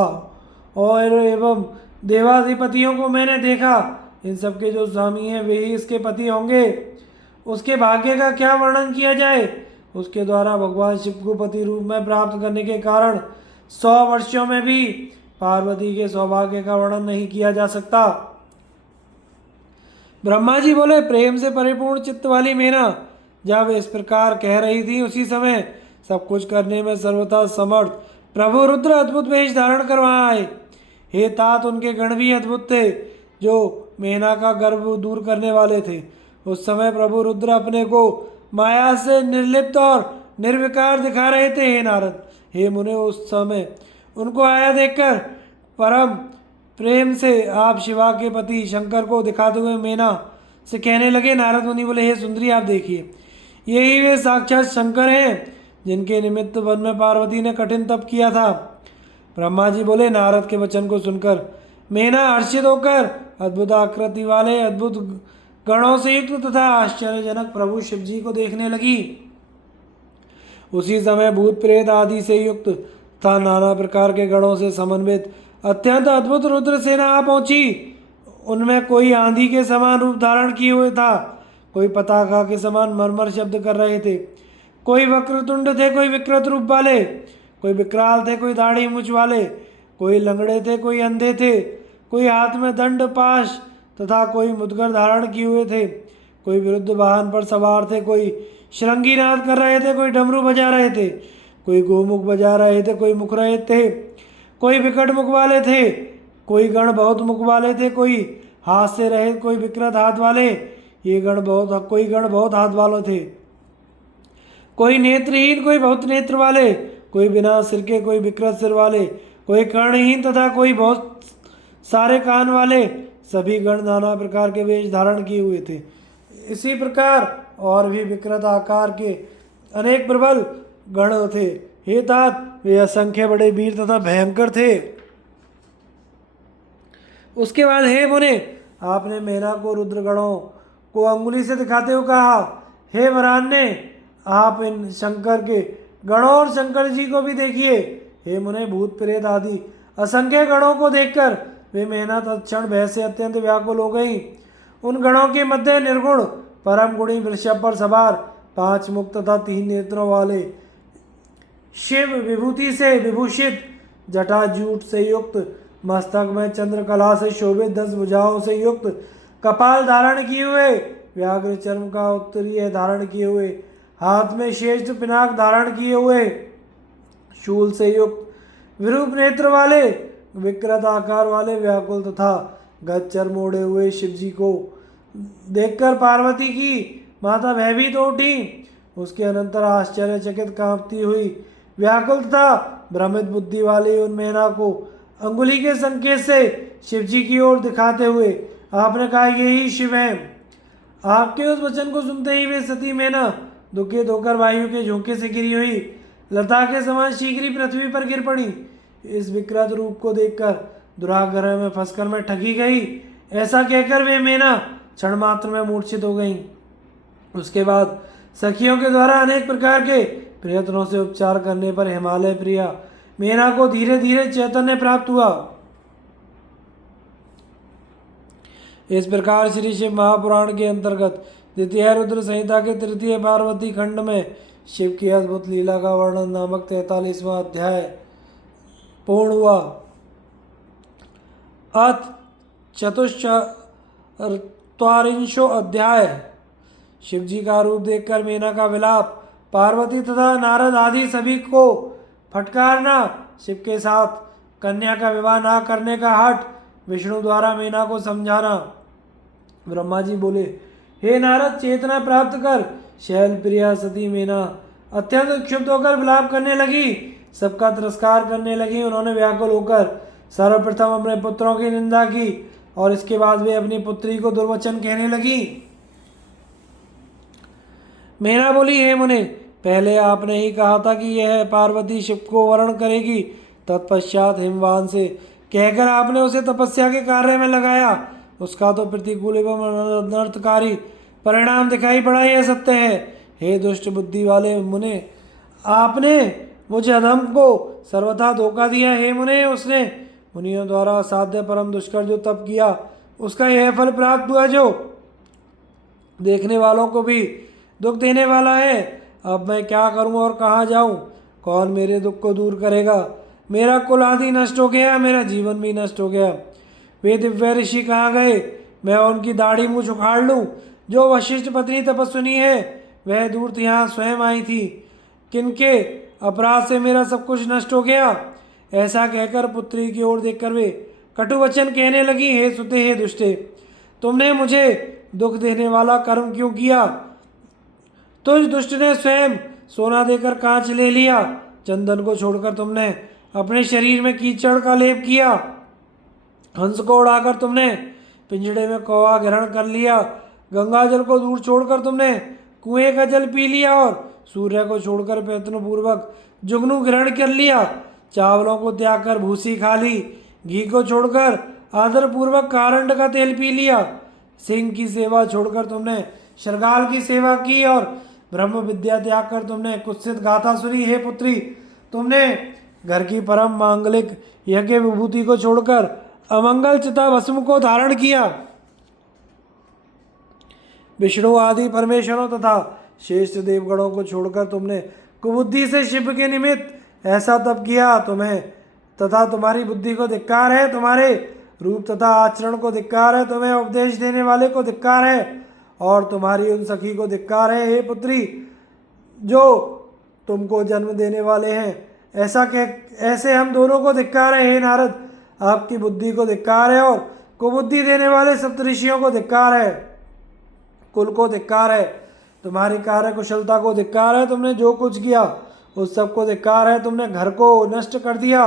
और एवं देवाधिपतियों को मैंने देखा, इन सबके जो स्वामी हैं वे ही इसके पति होंगे। उसके भाग्य का क्या वर्णन किया जाए। उसके द्वारा भगवान शिव को पति रूप में प्राप्त करने के कारण 100 वर्षों में भी पार्वती के सौभाग्य का वर्णन नहीं किया जा सकता। ब्रह्मा जी बोले, प्रेम से परिपूर्ण चित्त वाली मेना जब इस प्रकार कह रही थी, उसी समय सब कुछ करने में सर्वथा समर्थ प्रभु रुद्र अद्भुत वेश धारण कर वहां आए। हे तात, उनके गण भी अद्भुत थे जो मेना का गर्व दूर करने वाले थे। उस समय प्रभु रुद्र अपने को माया से निर्लिप्त और निर्विकार दिखा रहे थे। हे नारद, हे मुने, उस समय उनको आया देखकर परम प्रेम से आप शिवा के पति शंकर को दिखाते हुए मेना से कहने लगे। नारद मुनि बोले, हे सुंदरी, आप देखिए, यही वे साक्षात शंकर हैं जिनके निमित्त वन में पार्वती ने कठिन तप किया था। ब्रह्मा जी बोले, नारद के वचन को सुनकर मेना हर्षित होकर अद्भुत आकृति वाले अद्भुत गणों से युक्त तथा आश्चर्यजनक प्रभु शिव जी को देखने लगी। उसी समय भूत प्रेत आदि से युक्त तथा नाना प्रकार के गणों से समन्वित अत्यंत अद्भुत रुद्र सेना आ पहुंची। उनमें कोई आंधी के समान रूप धारण किए हुए था, कोई पताका के समान मरमर शब्द कर रहे थे, कोई वक्रतुंड थे, कोई विकृत रूप वाले, कोई विकराल थे, कोई दाढ़ी मूछ वाले, कोई लंगड़े थे, कोई अंधे थे, कोई हाथ में दंड पाश तथा कोई मुद्गर धारण किए हुए थे, कोई विरुद्ध वाहन पर सवार थे, कोई श्रृंगी नाद कर रहे थे, कोई डमरू बजा रहे थे, कोई गोमुख बजा रहे थे, कोई मुख रहित थे, कोई विकट मुख वाले थे, कोई गण बहुत मुख वाले थे, कोई हाथ से रहित, कोई विकृत हाथ वाले, कोई गण बहुत हाथ वाले थे, कोई नेत्रहीन, कोई बहुत नेत्र वाले, कोई बिना सिर के, कोई विकृत सिर वाले, कोई कर्णहीन तथा कोई बहुत सारे कान वाले, सभी गण नाना प्रकार के वेश धारण किए हुए थे। इसी प्रकार और भी विकृत आकार के अनेक प्रबल गण थे। हे तात, वे असंख्य बड़े वीर तथा भयंकर थे। उसके बाद हे मुने, आपने मेना को रुद्रगणों को अंगुली से दिखाते हुए कहा, हे वरान्य, आप इन शंकर के गणों और शंकर जी को भी देखिए। हे मुने, भूत प्रेत आदि असंख्य गणों को देखकर वे मेना तत्क्षण भय से अत्यंत व्याकुल हो गई। उन गणों के मध्य निर्गुण परम गुणी वृषभ पर सवार 5 मुख तथा 3 नेत्रों वाले शिव विभूति से विभूषित, जटाजूट से युक्त, मस्तक में चंद्रकला से शोभित 10 भुजाओं से युक्त, कपाल धारण किए हुए, व्याघ्र चर्म का उत्तरीय धारण किए हुए, हाथ में श्रेष्ठ पिनाक धारण किए हुए, शूल से युक्त, विरूप नेत्र वाले, विकृत आकार वाले, व्याकुल तथा गज चर्म ओढ़े हुए शिव जी को देखकर पार्वती की माता भयभीत हो उठी। उसके अनंतर आश्चर्यचकित कांपती हुई, व्याकुल तथा भ्रमित बुद्धि वाली उन मेना को अंगुली के संकेत से शिव जी की ओर दिखाते हुए आपने कहा, यही शिव है। आपके उस वचन को सुनते ही वे सती मेना दुखित होकर वायु के झोंके से गिरी हुई लता के समान शीघ्र ही पृथ्वी पर गिर पड़ी। इस विकृत रूप को देखकर दुराग्रह में फंसकर मैं ठगी गई, ऐसा कहकर वे मेना क्षण मात्र में मूर्छित हो गई। उसके बाद सखियों के द्वारा अनेक प्रकार के प्रयत्नों से उपचार करने पर हिमालय प्रिया मेना को धीरे धीरे चैतन्य प्राप्त हुआ। इस प्रकार श्री शिव महापुराण के अंतर्गत द्वितीय रुद्र संहिता के तृतीय पार्वती खंड में शिव की अद्भुत लीला का वर्णन नामक 43वां अध्याय पूर्ण हुआ। अथ चतुश्चत्वारिंशो अध्याय। शिवजी का रूप देखकर मेना का विलाप, पार्वती तथा नारद आदि सभी को फटकारना, शिव के साथ कन्या का विवाह ना करने का हठ, विष्णु द्वारा मेना को समझाना। ब्रह्मा जी बोले, हे नारद, चेतना प्राप्त कर। शैल प्रिया सती मेना अत्यंत क्षुब्ध होकर विलाप करने लगी, सबका तिरस्कार करने लगी। उन्होंने व्याकुल होकर सर्वप्रथम अपने पुत्रों की निंदा की और इसके बाद वे अपनी पुत्री को दुर्वचन कहने लगी। मेना बोली, हे मुने, पहले आपने ही कहा था कि यह पार्वती शिव को वरण करेगी। तत्पश्चात हिमवान से कहकर आपने उसे तपस्या के कार्य में लगाया। उसका तो प्रतिकूल एवं अनर्थकारी परिणाम दिखाई पड़ा, यह सत्य है। हे दुष्ट बुद्धि वाले मुने, आपने मुझे अधम को सर्वथा धोखा दिया। हे मुने, उसने मुनियों द्वारा साध्य परम दुष्कर जो तप किया, उसका यह फल प्राप्त हुआ जो देखने वालों को भी दुख देने वाला है। अब मैं क्या करूं और कहाँ जाऊं? कौन मेरे दुख को दूर करेगा? मेरा कुल आदि नष्ट हो गया, मेरा जीवन भी नष्ट हो गया। वे दिव्य ऋषि कहाँ गए? मैं उनकी दाढ़ी मूछ उखाड़ लूं। जो वशिष्ठ पत्नी तपस्विनी है, वह दूर यहाँ स्वयं आई थी। किनके अपराध से मेरा सब कुछ नष्ट हो गया? ऐसा कहकर पुत्री की ओर देखकर वे कटु वचन कहने लगी। हे सुते, हे दुष्टे, तुमने मुझे दुख देने वाला कर्म क्यों किया? तुझ दुष्ट ने स्वयं सोना देकर कांच ले लिया। चंदन को छोड़कर तुमने अपने शरीर में कीचड़ का लेप किया। हंस को उड़ाकर तुमने पिंजड़े में कौवा ग्रहण कर लिया। गंगा जल को दूर छोड़कर तुमने कुएं का जल पी लिया और सूर्य को छोड़कर प्रयत्नपूर्वक जुगनू ग्रहण कर लिया। चावलों को त्याग कर भूसी खा ली। घी को छोड़कर आदरपूर्वक कारंड का तेल पी लिया। सिंह की सेवा छोड़कर तुमने शृगाल की सेवा की और ब्रह्म विद्या त्याग कर तुमने कुत्सित गाथा सुनी। हे पुत्री, तुमने घर की परम मांगलिक यज्ञ विभूति को छोड़कर अमंगल चिता भस्म को धारण किया। विष्णु आदि परमेश्वरों तथा श्रेष्ठ देवगणों को छोड़कर तुमने कुबुद्धि से शिव के निमित्त ऐसा तप किया। तुम्हें तथा तुम्हारी बुद्धि को धिक्कार है, तुम्हारे रूप तथा आचरण को धिक्कार है, तुम्हें उपदेश देने वाले को धिक्कार है और तुम्हारी उन सखी को धिक्कार है। हे पुत्री, जो तुमको जन्म देने वाले हैं, ऐसे हम दोनों को धिक्कार है। हे नारद, आपकी बुद्धि को धिक्कार है और कुबुद्धि देने वाले सप्तऋषियों को धिक्कार है। कुल को धिक्कार है, तुम्हारी कार्य कुशलता को धिक्कार है। तुमने जो कुछ किया उस सब को धिक्कार है। तुमने घर को नष्ट कर दिया।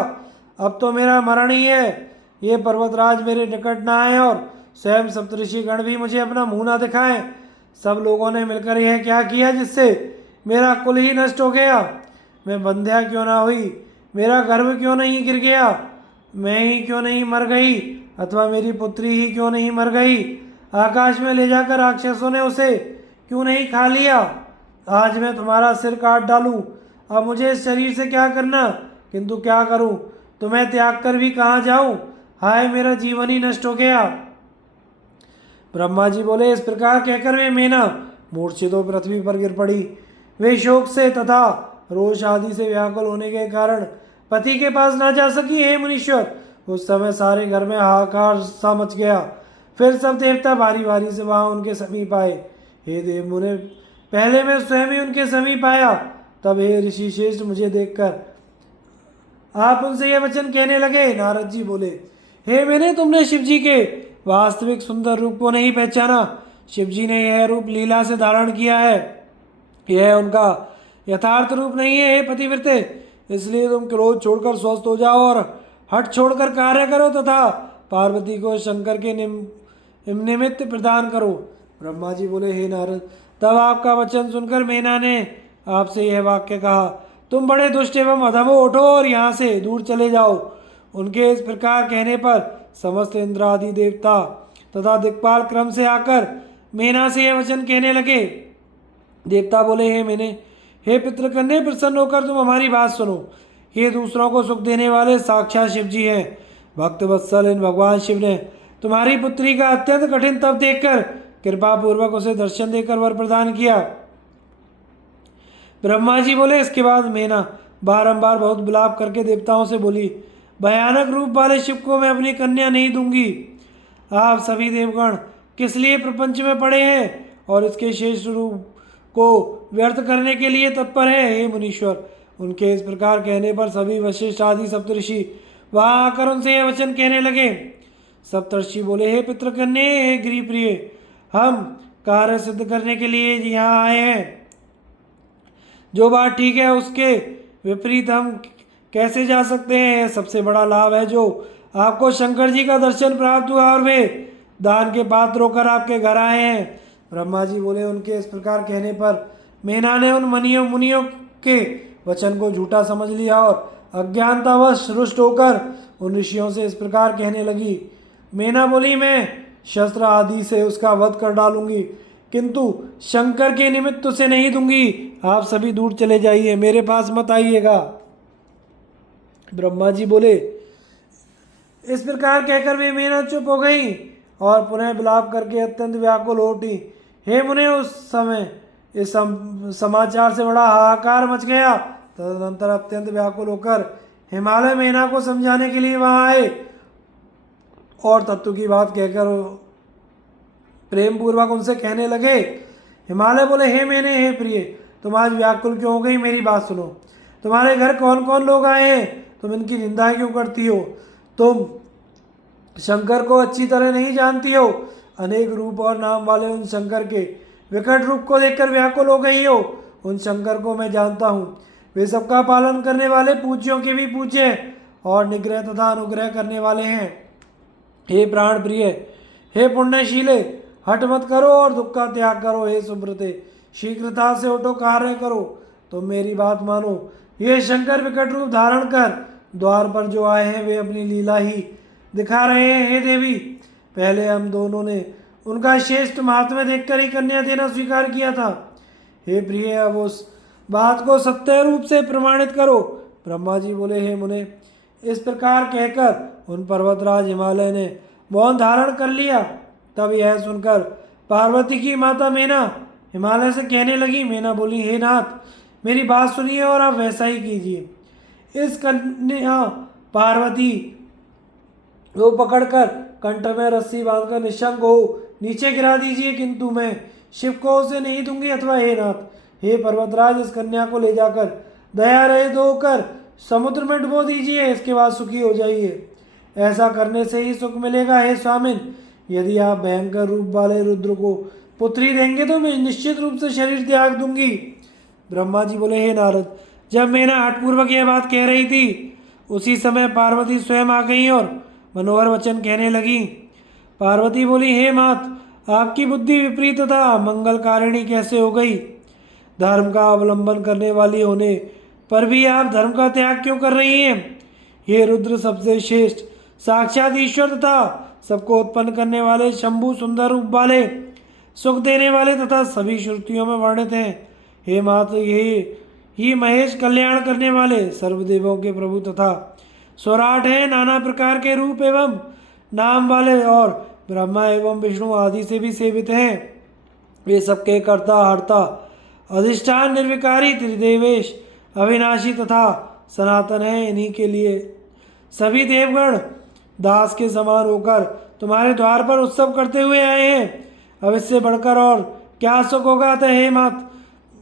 अब तो मेरा मरण ही है। ये पर्वतराज मेरे निकट ना आए और स्वयं सप्तऋषि गण भी मुझे अपना मुंह ना दिखाएं। सब लोगों ने मिलकर यह क्या किया जिससे मेरा कुल ही नष्ट हो गया? मैं बंध्या क्यों ना हुई? मेरा गर्भ क्यों नहीं गिर गया? मैं ही क्यों नहीं मर गई? अथवा मेरी पुत्री ही क्यों नहीं मर गई? आकाश में ले जाकर राक्षसों ने उसे क्यों नहीं खा लिया? आज मैं तुम्हारा सिर काट डालूं। अब मुझे इस शरीर से क्या करना? किंतु क्या करूं? तुम्हें त्याग कर भी कहाँ जाऊं? हाय, मेरा जीवन ही नष्ट हो गया। ब्रह्मा जी बोले, इस प्रकार कहकर वे मेना मूर्छित हो पृथ्वी पर गिर पड़ी। वे शोक से तथा रोष आदि से व्याकुल होने के कारण पति के पास ना जा सकी। हे मुनीश्वर, उस समय सारे घर में हाहाकार सा मच गया। फिर सब देवता बारी बारी से वहां उनके समीप आए। हे देव मुने, पहले मैं स्वयं ही उनके समीप आया। तब हे ऋषि श्रेष्ठ, मुझे देखकर आप उनसे यह वचन कहने लगे। नारद जी बोले, हे मैंने, तुमने शिव जी के वास्तविक सुंदर रूप को नहीं पहचाना। शिव जी ने यह रूप लीला से धारण किया है, यह उनका यथार्थ रूप नहीं है। हे पतिव्रते, इसलिए तुम क्रोध छोड़कर स्वस्थ हो जाओ और हट छोड़कर कार्य करो तथा पार्वती को शंकर के निमित्त प्रदान करो। ब्रह्मा जी बोले, हे नारद, तब आपका वचन सुनकर मेना ने आपसे यह वाक्य कहा, तुम बड़े दुष्ट एवं अधम हो, उठो और यहाँ से दूर चले जाओ। उनके इस प्रकार कहने पर समस्त इंद्र आदि देवता तथा दिक्पाल क्रम से आकर मेना से यह वचन कहने लगे। देवता बोले, हे पितृकन्या, प्रसन्न होकर तुम हमारी बात सुनो। ये दूसरों को सुख देने वाले साक्षात शिव जी हैं। भक्त वत्सल इन भगवान शिव ने तुम्हारी पुत्री का अत्यंत कठिन तप देखकर कृपा पूर्वक उसे दर्शन देकर वर प्रदान किया। ब्रह्मा जी बोले, इसके बाद मेना बारंबार बहुत विलाप करके देवताओं से बोली, भयानक रूप वाले शिव को मैं अपनी कन्या नहीं दूंगी। आप सभी देवगण किस लिए प्रपंच में पड़े हैं और इसके शेष रूप को व्यर्थ करने के लिए तत्पर है। हे मुनीश्वर, उनके इस प्रकार कहने पर सभी वशिष्ठ आदि सप्तऋषि वहां आकर उनसे यह वचन कहने लगे। सप्तऋषि बोले, हे पितृकन्या, हे गिरिप्रिय, हम कार्य सिद्ध करने के लिए यहाँ आए हैं। जो बात ठीक है उसके विपरीत हम कैसे जा सकते हैं। यह सबसे बड़ा लाभ है जो आपको शंकर जी का दर्शन प्राप्त हुआ और वे दान के पात्र होकर आपके घर आए हैं। ब्रह्मा जी बोले, उनके इस प्रकार कहने पर मेना ने उन मुनियों के वचन को झूठा समझ लिया और अज्ञानतावश रुष्ट होकर उन ऋषियों से इस प्रकार कहने लगी। मेना बोली, मैं शस्त्र आदि से उसका वध कर डालूंगी, किंतु शंकर के निमित्त उसे नहीं दूंगी। आप सभी दूर चले जाइए, मेरे पास मत आइएगा। ब्रह्मा जी बोले, इस प्रकार कहकर वे मेना चुप हो गई और पुनः विलाप करके अत्यंत व्याकुल हो उठी। हे मुने, उस समय इस समाचार से बड़ा हाहाकार मच गया। तदनंतर अत्यंत व्याकुल होकर हिमालय मेना को समझाने के लिए वहां आए और तत्व की बात कहकर प्रेम पूर्वक उनसे कहने लगे। हिमालय बोले, हे मेने, हे प्रिय, तुम आज व्याकुल क्यों हो गई, मेरी बात सुनो। तुम्हारे घर कौन कौन लोग आए हैं, तुम इनकी निंदा क्यों करती हो। तुम शंकर को अच्छी तरह नहीं जानती हो। अनेक रूप और नाम वाले उन शंकर के विकट रूप को देखकर व्याकुल हो गई हो। उन शंकर को मैं जानता हूँ, वे सबका पालन करने वाले, पूज्यों के भी पूज्य और निग्रह तथा अनुग्रह करने वाले हैं। हे प्राण प्रिय, हे पुण्यशीले, हट मत करो और दुख का त्याग करो। हे सुब्रते, शीघ्रता से उठो, कार्य करो। तुम मेरी बात मानो। ये शंकर विकट रूप धारण कर द्वार पर जो आए हैं वे अपनी लीला ही दिखा रहे हैं। हे देवी, पहले हम दोनों ने उनका श्रेष्ठ महात्म्य देखकर ही कन्या देना स्वीकार किया था। हे प्रिय, अब उस बात को सत्य रूप से प्रमाणित करो। ब्रह्मा जी बोले, हे मुने, इस प्रकार कहकर उन पर्वतराज हिमालय ने मौन धारण कर लिया। तब यह सुनकर पार्वती की माता मेना हिमालय से कहने लगी। मेना बोली, हे नाथ, मेरी बात सुनिए और आप वैसा ही कीजिए। इस कन्या पार्वती वो पकड़कर कंठ में रस्सी बांधकर निशंक हो नीचे गिरा दीजिए, किंतु मैं शिव को उसे नहीं दूंगी। अथवा हे नाथ, हे पर्वतराज, इस कन्या को ले जाकर दया रहित होकर समुद्र में डुबो दीजिए, इसके बाद सुखी हो जाइए। ऐसा करने से ही सुख मिलेगा। हे स्वामिन, यदि आप भयंकर रूप वाले रुद्र को पुत्री देंगे तो मैं निश्चित रूप से शरीर त्याग दूंगी। ब्रह्मा जी बोले, हे नारद, जब मेना हठपूर्वक यह बात कह रही थी उसी समय पार्वती स्वयं आ गई और मनोहर वचन कहने लगी। पार्वती बोली, हे मात, आपकी बुद्धि विपरीत तथा मंगलकारिणी कैसे हो गई। धर्म का अवलंबन करने वाली होने पर भी आप धर्म का त्याग क्यों कर रही हैं। ये रुद्र सबसे श्रेष्ठ साक्षात ईश्वर तथा सबको उत्पन्न करने वाले, शंभु सुंदर रूप वाले, सुख देने वाले तथा सभी श्रुतियों में वर्णित हैं। हे मात, ये ही महेश कल्याण करने वाले, सर्वदेवों के प्रभु तथा स्वराट हैं, नाना प्रकार के रूप एवं नाम वाले और ब्रह्मा एवं विष्णु आदि से भी सेवित हैं। वे सबके कर्ता, हर्ता, अधिष्ठान, निर्विकारी, त्रिदेवेश, अविनाशी तथा सनातन हैं। इन्हीं के लिए सभी देवगण दास के समान होकर तुम्हारे द्वार पर उत्सव करते हुए आए हैं। अब इससे बढ़कर और क्या सुख होगा। अतः हे मात,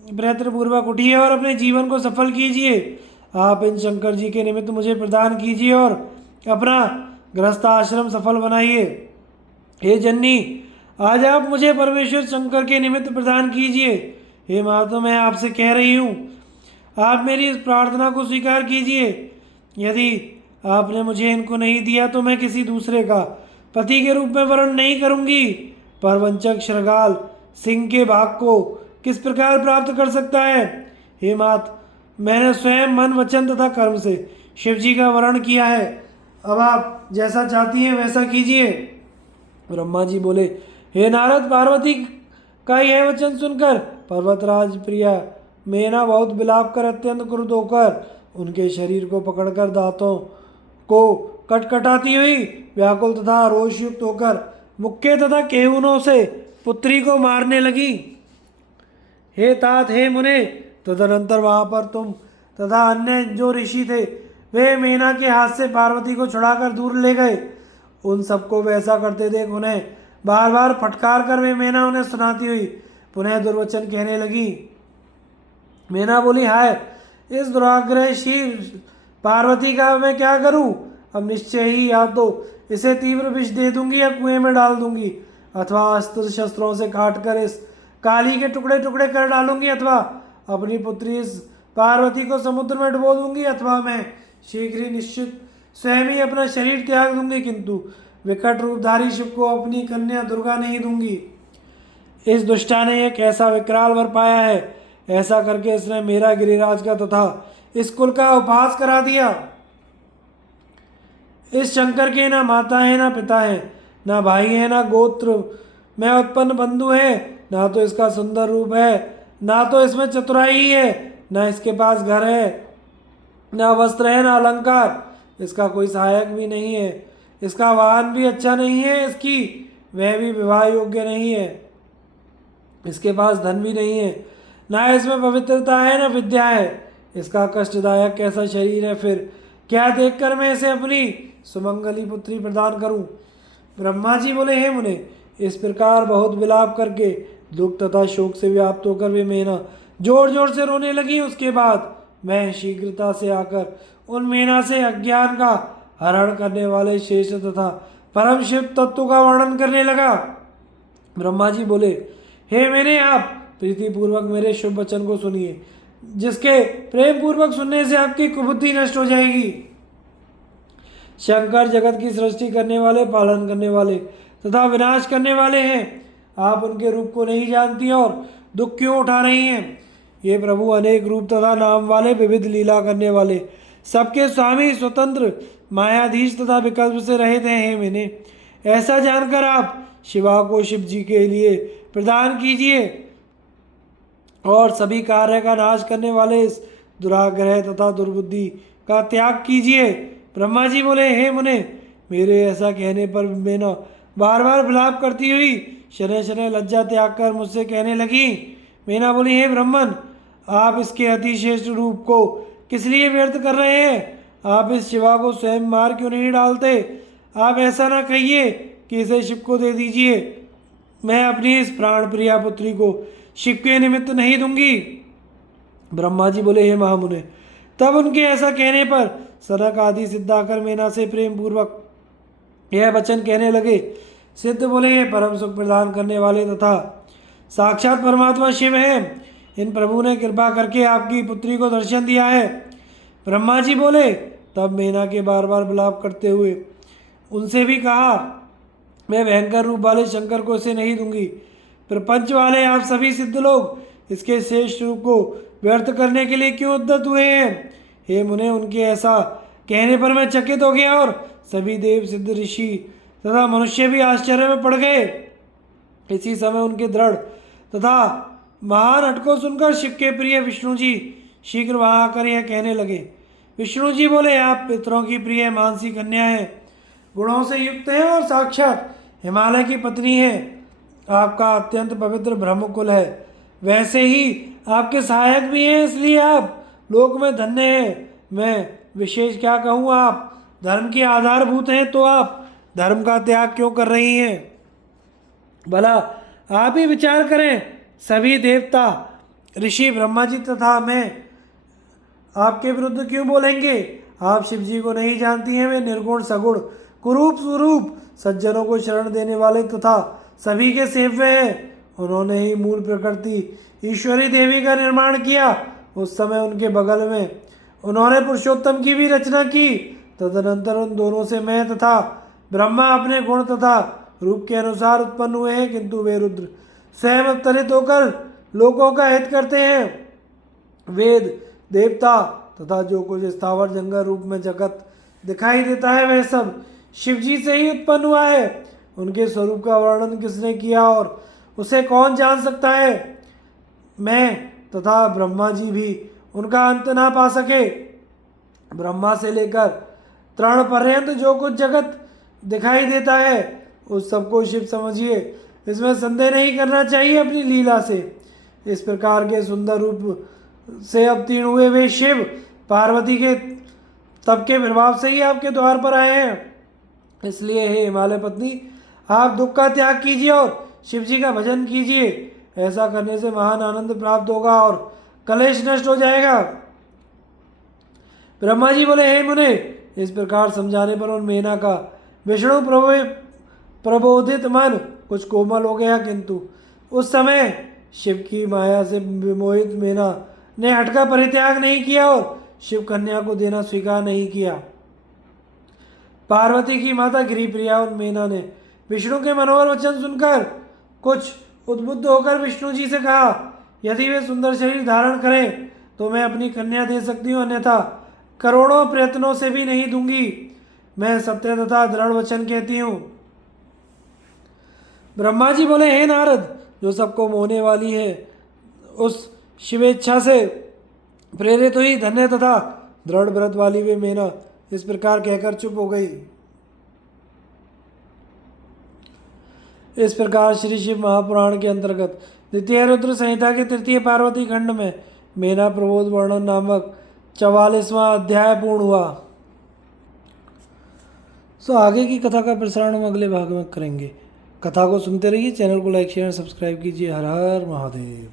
प्रयत्न पूर्वक उठिए और अपने जीवन को सफल कीजिए। आप इन शंकर जी के निमित्त मुझे प्रदान कीजिए और अपना गृहस्थ आश्रम सफल बनाइए। हे जननी, आज आप मुझे परमेश्वर शंकर के निमित्त प्रदान कीजिए। हे माता, मैं आपसे कह रही हूँ, आप मेरी इस प्रार्थना को स्वीकार कीजिए। यदि आपने मुझे इनको नहीं दिया तो मैं किसी दूसरे का पति के रूप में वर्ण नहीं करूँगी। परवंचक श्रृगाल सिंह के भाग को किस प्रकार प्राप्त कर सकता है। हे मात, मैंने स्वयं मन, वचन तथा कर्म से शिव जी का वर्ण किया है। अब आप जैसा चाहती हैं वैसा कीजिए। ब्रह्मा जी बोले, हे नारद, पार्वती का यह वचन सुनकर पर्वतराज प्रिया मेना बहुत विलाप कर अत्यंत क्रुद्ध होकर उनके शरीर को पकड़कर दांतों को कटकटाती हुई व्याकुल तथा रोषयुक्त होकर मुक्के तथा केहूनों से पुत्री को मारने लगी। हे तात, हे मुने, तदनंतर वहां पर तुम तथा अन्य जो ऋषि थे वे मेना के हाथ से पार्वती को छुड़ाकर दूर ले गए। उन सबको वैसा करते देख उन्हें बार बार फटकार कर वे मेना उन्हें सुनाती हुई पुनः दुर्वचन कहने लगी। मेना बोली, हाय इस दुराग्रहशील पार्वती का मैं क्या करूं? अब निश्चय ही या तो इसे तीव्र विष दे दूंगी या कुएं में डाल दूंगी, अथवा अस्त्र शस्त्रों से काट कर इस काली के टुकड़े टुकड़े कर डालूंगी, अथवा अपनी पुत्री इस पार्वती को समुद्र में डुबो दूंगी, अथवा मैं शीघ्र ही निश्चित स्वयं ही अपना शरीर त्याग दूंगी, किंतु विकट रूपधारी शिव को अपनी कन्या दुर्गा नहीं दूंगी। इस दुष्टा ने एक ऐसा विकराल वर पाया है, ऐसा करके इसने मेरा गिरिराज का तथा इस कुल का उपहास करा दिया। इस शंकर के ना माता है ना पिता है, ना भाई है ना गोत्र में उत्पन्न बंधु है, ना तो इसका सुंदर रूप है, ना तो इसमें चतुराई है, ना इसके पास घर है, ना वस्त्र है, ना अलंकार, इसका कोई सहायक भी नहीं है, इसका वाहन भी अच्छा नहीं है, इसकी वह भी विवाह योग्य नहीं है, इसके पास धन भी नहीं है, ना इसमें पवित्रता है ना विद्या है, इसका कष्टदायक कैसा शरीर है, फिर क्या देखकर मैं इसे अपनी सुमंगली पुत्री प्रदान करूं? ब्रह्मा जी बोले, हे मुने, इस प्रकार बहुत विलाप करके दुख तथा शोक से व्याप्त होकर वे मेना जोर जोर से रोने लगी। उसके बाद मैं शीघ्रता से आकर उन मेना से अज्ञान का हरण करने वाले शेष तथा परम शिव तत्व का वर्णन करने लगा। ब्रह्मा जी बोले, हे मेरे, आप प्रीतिपूर्वक मेरे शुभ वचन को सुनिए, जिसके प्रेम पूर्वक सुनने से आपकी कुबुद्धि नष्ट हो जाएगी। शंकर जगत की सृष्टि करने वाले, पालन करने वाले तथा विनाश करने वाले हैं। आप उनके रूप को नहीं जानती और दुख क्यों उठा रही हैं? ये प्रभु अनेक रूप तथा नाम वाले, विविध लीला करने वाले, सबके स्वामी, स्वतंत्र, मायाधीश तथा विकल्प से रहित हैं। मैंने ऐसा जानकर आप शिवा को शिव जी के लिए प्रदान कीजिए और सभी कार्य का नाश करने वाले इस दुराग्रह तथा दुर्बुद्धि का त्याग कीजिए। ब्रह्मा जी बोले, हे मुने, मेरे ऐसा कहने पर मेना बार बार विलाप करती हुई शनै शनै लज्जा त्याग कर मुझसे कहने लगी। मेना बोली, हे ब्राह्मण, आप इसके अतिश्रेष्ठ रूप को किस लिए व्यर्थ कर रहे हैं? आप इस शिवा को स्वयं मार क्यों नहीं डालते? आप ऐसा ना कहिए कि इसे शिव को दे दीजिए। मैं अपनी इस प्राण प्रिया पुत्री को शिव के निमित्त नहीं दूंगी। ब्रह्मा जी बोले, हे महामुने, तब उनके ऐसा कहने पर सनक आदि सिद्धाकर मेना से प्रेम पूर्वक यह वचन कहने लगे। सिद्ध बोले, हे परम सुख प्रदान करने वाले तथा साक्षात परमात्मा शिव हैं, इन प्रभु ने कृपा करके आपकी पुत्री को दर्शन दिया है। ब्रह्मा जी बोले, तब मेना के बार बार विलाप करते हुए उनसे भी कहा, मैं भयंकर रूप वाले शंकर को इसे नहीं दूंगी। प्रपंच वाले आप सभी सिद्ध लोग इसके श्रेष्ठ रूप को व्यर्थ करने के लिए क्यों उद्यत हुए हैं? हे मुने, उनके ऐसा कहने पर मैं चकित हो गया और सभी देव, सिद्ध, ऋषि तथा मनुष्य भी आश्चर्य में पड़ गए। इसी समय उनके दृढ़ तथा महान हट को सुनकर शिव के प्रिय विष्णु जी शीघ्र वहां आकर यह कहने लगे। विष्णु जी बोले, आप पितरों की प्रिय मानसी कन्या हैं, गुणों से युक्त हैं और साक्षात हिमालय की पत्नी हैं। आपका अत्यंत पवित्र ब्रह्मकुल है, वैसे ही आपके सहायक भी हैं, इसलिए आप लोक में धन्य हैं। मैं विशेष क्या कहूँ, आप धर्म के आधारभूत हैं, तो आप धर्म का त्याग क्यों कर रही हैं? भला आप ही विचार करें, सभी देवता, ऋषि, ब्रह्मा जी तथा मैं आपके विरुद्ध क्यों बोलेंगे? आप शिव जी को नहीं जानती हैं, वे निर्गुण, सगुण, कुरूप, स्वरूप, सज्जनों को शरण देने वाले तथा सभी के सेव्य हैं। उन्होंने ही मूल प्रकृति ईश्वरी देवी का निर्माण किया। उस समय उनके बगल में उन्होंने पुरुषोत्तम की भी रचना की। तदनंतर उन दोनों से मैं तथा ब्रह्मा अपने गुण तथा रूप के अनुसार उत्पन्न हुए हैं, किंतु वे रुद्र स्वयं अवतरित होकर लोगों का हित करते हैं। वेद, देवता तथा जो कुछ स्थावर जंगल रूप में जगत दिखाई देता है, वह सब शिव जी से ही उत्पन्न हुआ है। उनके स्वरूप का वर्णन किसने किया और उसे कौन जान सकता है? मैं तथा ब्रह्मा जी भी उनका अंत ना पा सके। ब्रह्मा से लेकर तृण पर्यंत जो कुछ जगत दिखाई देता है उस सबको शिव समझिए, इसमें संदेह नहीं करना चाहिए अपनी लीला से। इस प्रकार के सुंदर रूप से अवतीर्ण हुए वे शिव पार्वती के तप के प्रभाव से ही आपके द्वार पर आए हैं। इसलिए हे हिमालय पत्नी, आप दुख का त्याग कीजिए और शिव जी का भजन कीजिए। ऐसा करने से महान आनंद प्राप्त होगा और कलेश नष्ट हो जाएगा। ब्रह्मा जी बोले, हे मुने, इस प्रकार समझाने पर उन मेना का विष्णु प्रबोधित मन कुछ कोमल हो गया, किंतु उस समय शिव की माया से विमोहित मेना ने हठ का परित्याग नहीं किया और शिव कन्या को देना स्वीकार नहीं किया। पार्वती की माता गिरिप्रिया और मेना ने विष्णु के मनोहर वचन सुनकर कुछ उद्बुद्ध होकर विष्णु जी से कहा, यदि वे सुंदर शरीर धारण करें तो मैं अपनी कन्या दे सकती हूँ, अन्यथा करोड़ों प्रयत्नों से भी नहीं दूंगी। मैं सत्य तथा दृढ़ वचन कहती हूँ। ब्रह्मा जी बोले, हे नारद, जो सबको मोहने वाली है उस शिवेच्छा से प्रेरित हुई धन्य तथा दृढ़ व्रत वाली वे मेना इस प्रकार कहकर चुप हो गई। इस प्रकार श्री शिव महापुराण के अंतर्गत द्वितीय रुद्र संहिता के तृतीय पार्वती खंड में मेना प्रबोध वर्णन नामक 44वां अध्याय पूर्ण हुआ। आगे की कथा का प्रसारण हम अगले भाग में करेंगे। कथा को सुनते रहिए, चैनल को लाइक शेयर सब्सक्राइब कीजिए। हर हर महादेव।